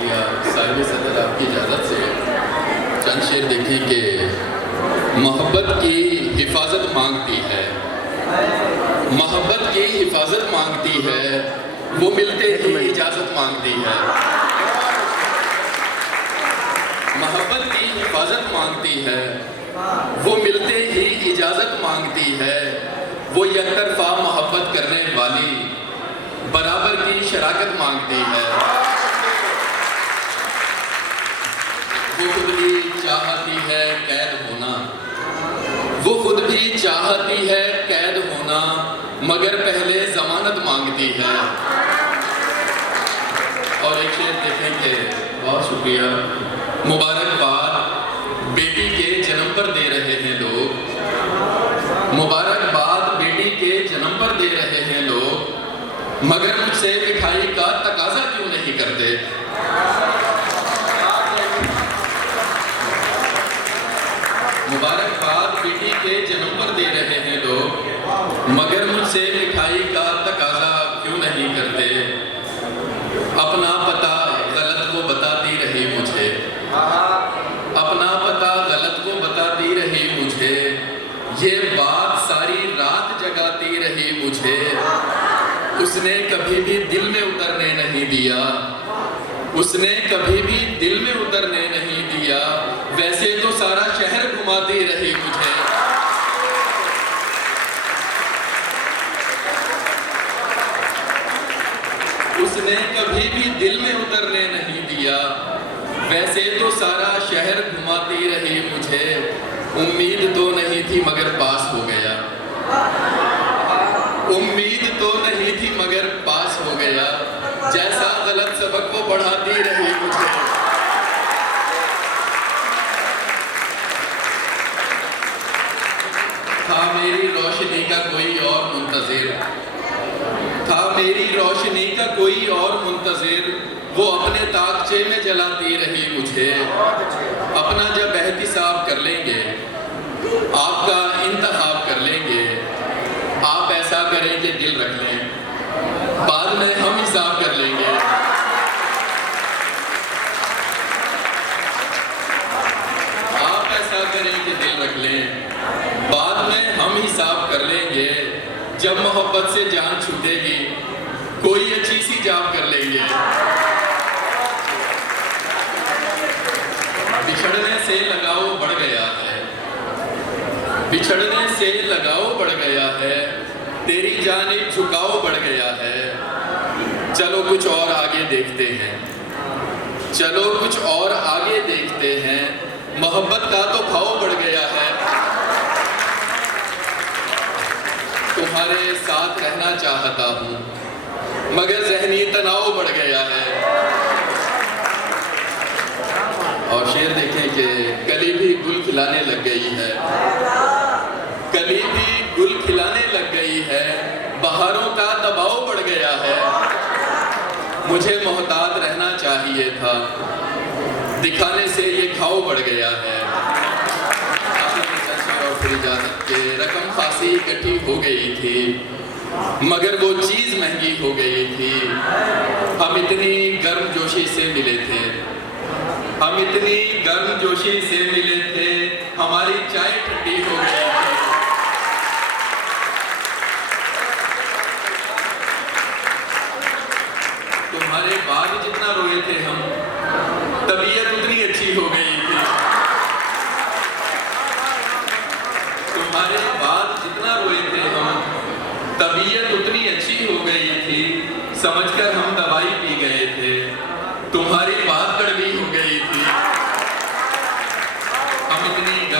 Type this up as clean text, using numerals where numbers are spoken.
या साहिब सदर आपकी इजाज़त से चंद शेर देखिए कि मोहब्बत की हिफाजत मांगती है, मोहब्बत की हिफाजत मांगती है, वो मिलते ही इजाज़त मांगती है। मोहब्बत की हिफाजत मांगती है, वो मिलते ही इजाज़त मांगती है। वो यकतरफा मोहब्बत करने वाली बराबर की शराकत मांगती है। वो खुद भी चाहती है कैद होना, वो खुद भी चाहती है कैद होना, मगर पहले जमानत मांगती है। और एक शेर देखेंगे, बहुत शुक्रिया। मुबारकबाद बेटी के जन्म पर दे रहे हैं लोग, मुबारकबाद बेटी के जन्म पर दे रहे हैं लोग, मगर मुझसे मिठाई का तकाजा क्यों नहीं करते। मुबारकबाद बेटी के जन्म पर दे रहे हैं लोग, मगर मुझसे मिठाई का तकाजा क्यों नहीं करते। अपना पता गलत को बताती रही मुझे, अपना पता गलत को बताती रही मुझे, ये बात सारी रात जगाती रही मुझे। उसने कभी भी दिल में उतरने नहीं दिया, उसने कभी भी दिल में उतरने नहीं दिया। वैसे तो सारा शहर घुमाती रही मुझे। उसने कभी भी दिल में उतरने नहीं दिया, वैसे तो सारा शहर घुमाती रही मुझे। उम्मीद तो नहीं थी मगर पास हो गया, उम्मीद तो नहीं थी मगर पास हो गया। जैसा गलत सबक वो पढ़ाती रही मुझे। था मेरी रोशनी का कोई और मुंतजिर, था मेरी रोशनी का कोई और मुंतजिर, वो अपने ताकचे में जलाती रही मुझे। अपना जब एहतिसाब कर लेंगे, आपका इंतखाब कर लेंगे, आप ऐसा करें कि दिल रख लें, बाद में हम हिसाब कर लेंगे। आप ऐसा करें कि दिल रख लें, बाद में हम हिसाब कर लेंगे। जब मोहब्बत से जान छूटेगी, कोई अच्छी सी जाप कर लेंगे। बिछड़ने से लगाव बढ़ गया है, बिछड़ने से लगाव बढ़ गया है, तेरी जानिब झुकाव बढ़ गया है। चलो कुछ और आगे देखते हैं, चलो कुछ और आगे देखते हैं। मोहब्बत का तो भाव बढ़ गया है। तुम्हारे साथ रहना चाहता हूँ, मगर ज़हनी तनाव बढ़ गया है। और शेर देखें कि कली भी गुल खिलाने लग गई है, कली भी गुल खिलाने लग गई है, बहारों का दबाव बढ़ गया है। मुझे मोहतात रहना चाहिए था, दिखाने से ये घाव बढ़ गया है। और फिर इजाजत के रकम खासी इकट्ठी हो गई थी, मगर वो चीज़ महंगी हो गई थी। हम इतनी गर्मजोशी से मिले थे, हम इतनी गर्मजोशी से मिले थे, हमारी चाय ठंडी हो गई थी। तुम्हारे बाद जितना रोए थे हम, तबीयत उतनी अच्छी हो गई थी। तुम्हारे बाद जितना रोए थे हम, तबीयत उतनी अच्छी हो गई थी। समझकर हम दवाई पी गए थे, तुम्हारी बात कड़वी हो गई थी। हम इतनी